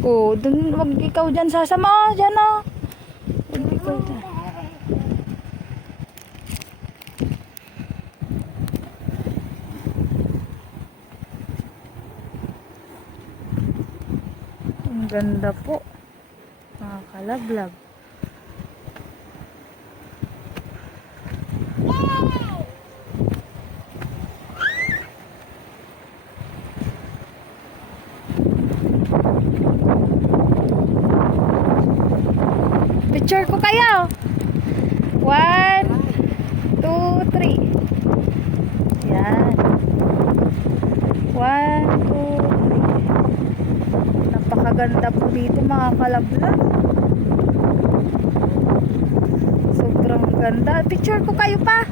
Oh, dun, wag ikaw dyan sasama. Dyan oh. Wag ikaw dyan. Ang ganda po. Nakakalaglag. Picture ko kayo. One, two, three. Yan. One, two, three. Napakaganda po dito mga kalablag. Sobrang ganda. Picture ko kayo pa.